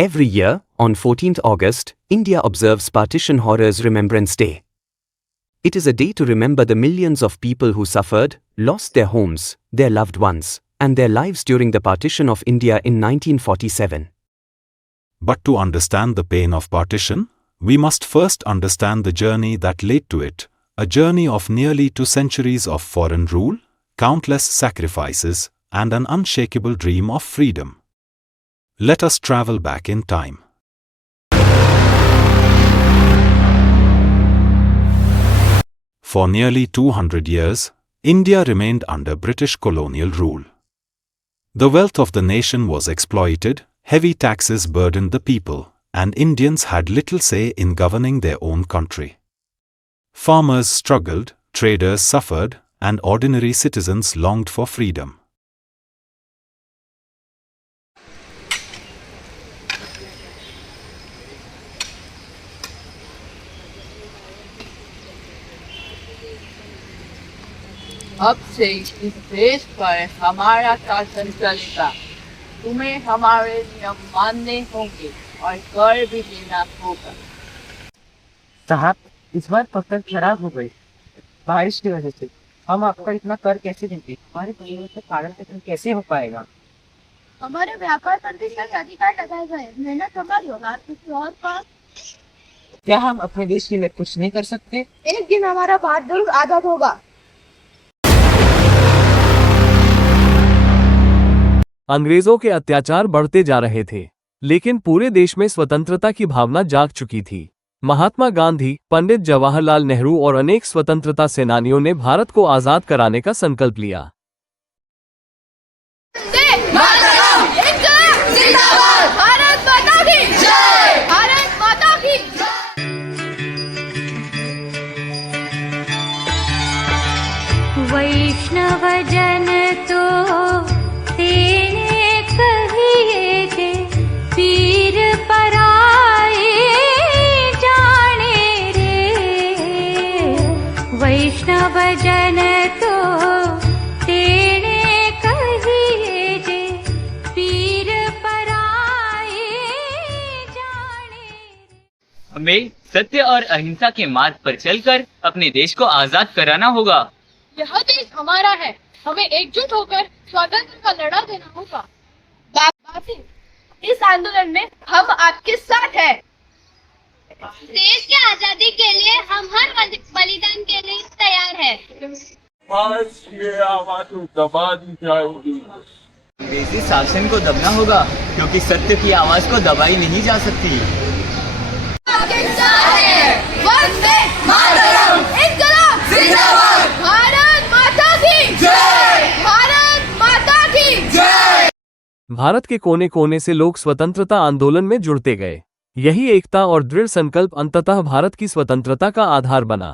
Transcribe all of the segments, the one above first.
Every year, on 14th August, India observes Partition Horrors Remembrance Day. It is a day to remember the millions of people who suffered, lost their homes, their loved ones, and their lives during the partition of India in 1947. But to understand the pain of partition, we must first understand the journey that led to it, a journey of nearly 2 centuries of foreign rule, countless sacrifices, and an unshakable dream of freedom. Let us travel back in time. For nearly 200 years, India remained under British colonial rule. The wealth of the nation was exploited, heavy taxes burdened the people, and Indians had little say in governing their own country. Farmers struggled, traders suffered, and ordinary citizens longed for freedom. अब से इस देश पर हमारा शासन चलेगा। तुम्हें हमारे नियम मानने होंगे और कर भी देना होगा। साहब, इस बार फसल खराब हो गई बारिश की वजह से। हम आपका इतना कर कैसे देंगे? हमारे परिवार का पालन पोषण कैसे हो पाएगा? हमारे व्यापार प्रतिष्ठान के अधिकार लगाए गए, मेहनत हमारी होगा, किसी और का। क्या हम अपने देश के लिए कुछ नहीं कर सकते? एक दिन हमारा भारत जरूर आजाद होगा। अंग्रेजों के अत्याचार बढ़ते जा रहे थे, लेकिन पूरे देश में स्वतंत्रता की भावना जाग चुकी थी। महात्मा गांधी, पंडित जवाहरलाल नेहरू और अनेक स्वतंत्रता सेनानियों ने भारत को आजाद कराने का संकल्प लिया। वैष्णव जन तो तेने कहिए के पीर पराए जाने रे। वैष्णव जन तो तेने कहिए के पीर पराए जाने रे। हमें सत्य और अहिंसा के मार्ग पर चलकर अपने देश को आजाद कराना होगा। यह देश हमारा है, हमें एकजुट होकर स्वातंत्र का लड़ा देना होगा। बाबा, इस आंदोलन में हम आपके साथ हैं। देश की आजादी के लिए हम हर बलिदान के लिए तैयार हैं। ये आवाज दबा दी जाएगी। अंग्रेजी शासन को दबना होगा, क्योंकि सत्य की आवाज को दबाई नहीं जा सकती। भारत के कोने कोने से लोग स्वतंत्रता आंदोलन में जुड़ते गए। यही एकता और दृढ़ संकल्प अंततः भारत की स्वतंत्रता का आधार बना।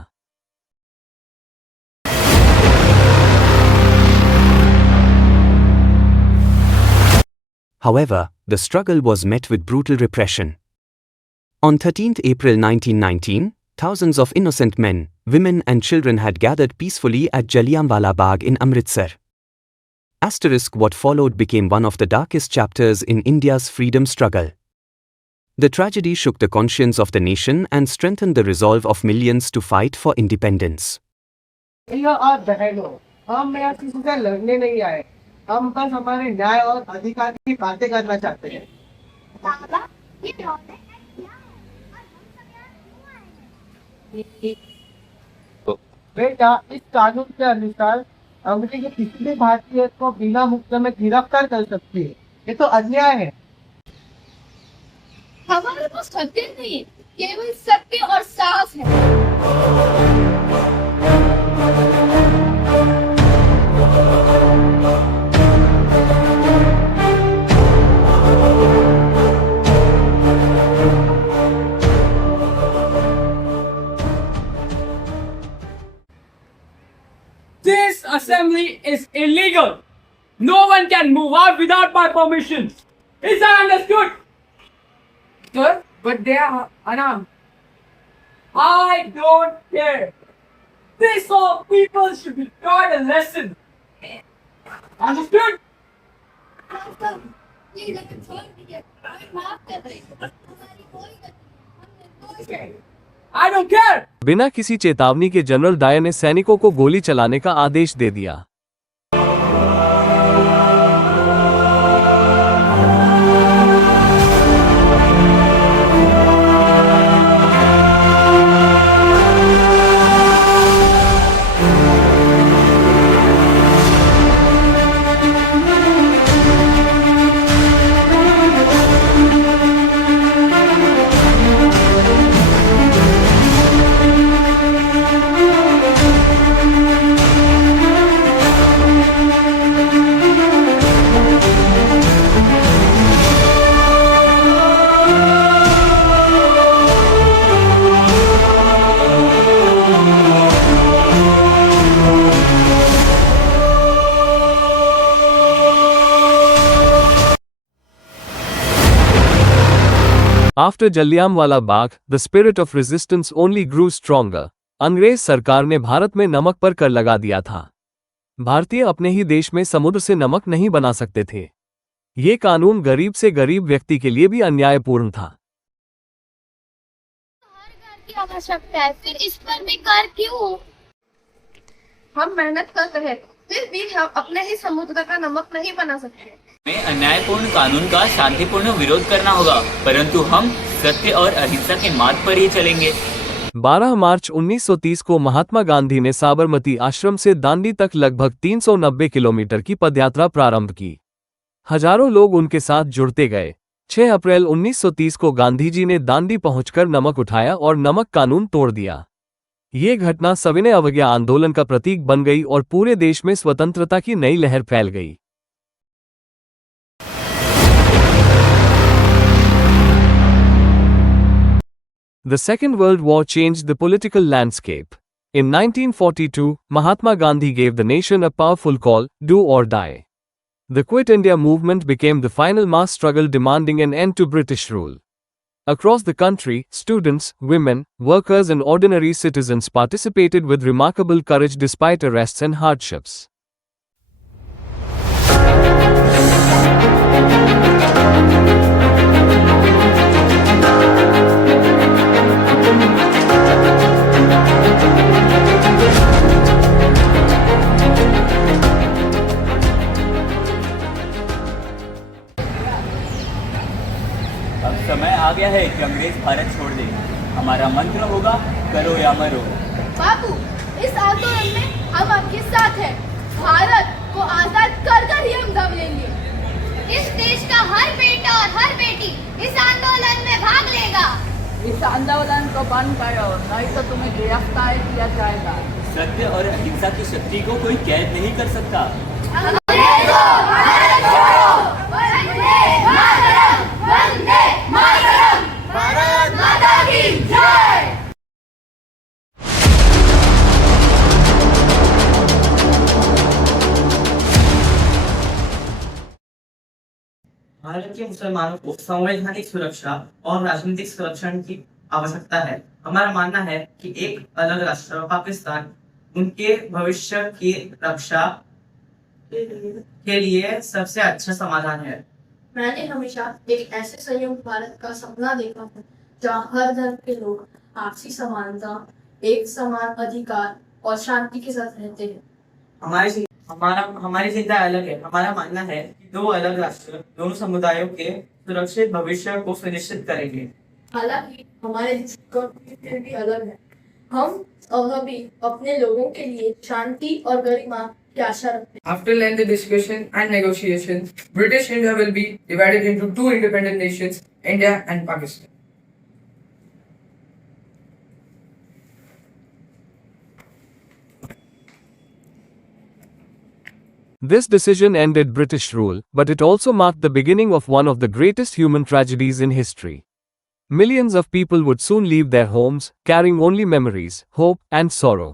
However, the struggle was met with brutal repression. On 13th April 1919, thousands of innocent men, women and children had gathered peacefully at Jallianwala Bagh in Amritsar. What followed became one of the darkest chapters in India's freedom struggle. The tragedy shook the conscience of the nation and strengthened the resolve of millions to fight for independence. और बहनों, हम यहाँ किसी से लड़ने नहीं आए, हम बस हमारे न्याय और अधिकार की बातें करना चाहते हैं। बेटा, इस कानून के अनुसार अंग्रेज किसी भी भारतीय को बिना मुकदमे में गिरफ्तार कर सकती है। ये तो अन्याय है। हमारे पास हथियार नहीं, केवल सत्य और साहस है। This assembly is illegal. No one can move out without my permission. Is that understood? Sir, but they are unarmed. I don't care. These all people should be taught a lesson. Understood? Please हमें छोड़ दीजिए, हमें माफ कर दीजिए, हमारी कोई गलती नहीं, हम निर्दोष हैं। I don't care. बिना किसी चेतावनी के जनरल डायर ने सैनिकों को गोली चलाने का आदेश दे दिया। After Jallianwala Bagh, the spirit of resistance only grew stronger. अंग्रेज सरकार ने भारत में नमक पर कर लगा दिया था। भारतीय अपने ही देश में समुद्र से नमक नहीं बना सकते थे। ये कानून गरीब से गरीब व्यक्ति के लिए भी अन्यायपूर्ण था। हर घर की आवश्यकता है, फिर इस पर भी कर क्यों? हम मेहनत करते हैं, फिर भी हम अपने ही समुद्र का नमक नहीं बना सकते। हमें अन्यायपूर्ण कानून का शांतिपूर्ण विरोध करना होगा, परंतु हम सत्य और अहिंसा के मार्ग पर ही चलेंगे। 12 मार्च 1930 को महात्मा गांधी ने साबरमती आश्रम से दांडी तक लगभग 390 किलोमीटर की पदयात्रा प्रारंभ की। हजारों लोग उनके साथ जुड़ते गए। 6 अप्रैल 1930 को गांधी जी ने दांडी पहुंचकर नमक उठाया और नमक कानून तोड़ दिया। ये घटना सविनय अवज्ञा आंदोलन का प्रतीक बन गई और पूरे देश में स्वतंत्रता की नई लहर फैल गई। The Second World War changed the political landscape. In 1942, Mahatma Gandhi gave the nation a powerful call, do or die. The Quit India movement became the final mass struggle demanding an end to British rule. Across the country, students, women, workers and ordinary citizens participated with remarkable courage despite arrests and hardships. अब समय आ गया है कि अंग्रेज भारत छोड़ दे। हमारा मंत्र होगा, करो या मरो। बाबू, इस आंदोलन में हम आपके साथ हैं। भारत को आजाद कर कर ही हम दम लेंगे। इस देश का हर बेटा और हर बेटी इस आंदोलन में भाग लेगा। इस आंदोलन को बंद करो, नहीं तो तुम्हें गिरफ्तार किया जाएगा। सत्य और अहिंसा की शक्ति को कोई कैद नहीं कर सकता। अंग्रेजों, भारत छोड़ो! वंदे मातरम! वंदे मातरम! भारत माता की जय! भारत के मुसलमानों को संवैधानिक सुरक्षा और राजनीतिक संरक्षण की आवश्यकता है। हमारा मानना है कि एक अलग राष्ट्र पाकिस्तान उनके भविष्य की रक्षा के लिए सबसे अच्छा समाधान है। मैंने हमेशा एक ऐसे संयुक्त भारत का सपना देखा है जहाँ हर धर्म के लोग आपसी समानता, एक समान अधिकार और शांति के साथ रहते हैं। हमारी चिंता अलग है। हमारा मानना है कि दो अलग राष्ट्र दोनों समुदायों के सुरक्षित भविष्य को सुनिश्चित करेंगे। हालांकि हमारे दृष्टिकोण भी अलग है। हम अभी अपने लोगों के लिए शांति और गरिमा की आशा रखते हैं। After lengthy discussion and negotiation, British India will be divided into two independent nations, India and Pakistan. This decision ended British rule, but it also marked the beginning of one of the greatest human tragedies in history. Millions of people would soon leave their homes, carrying only memories, hope, and sorrow.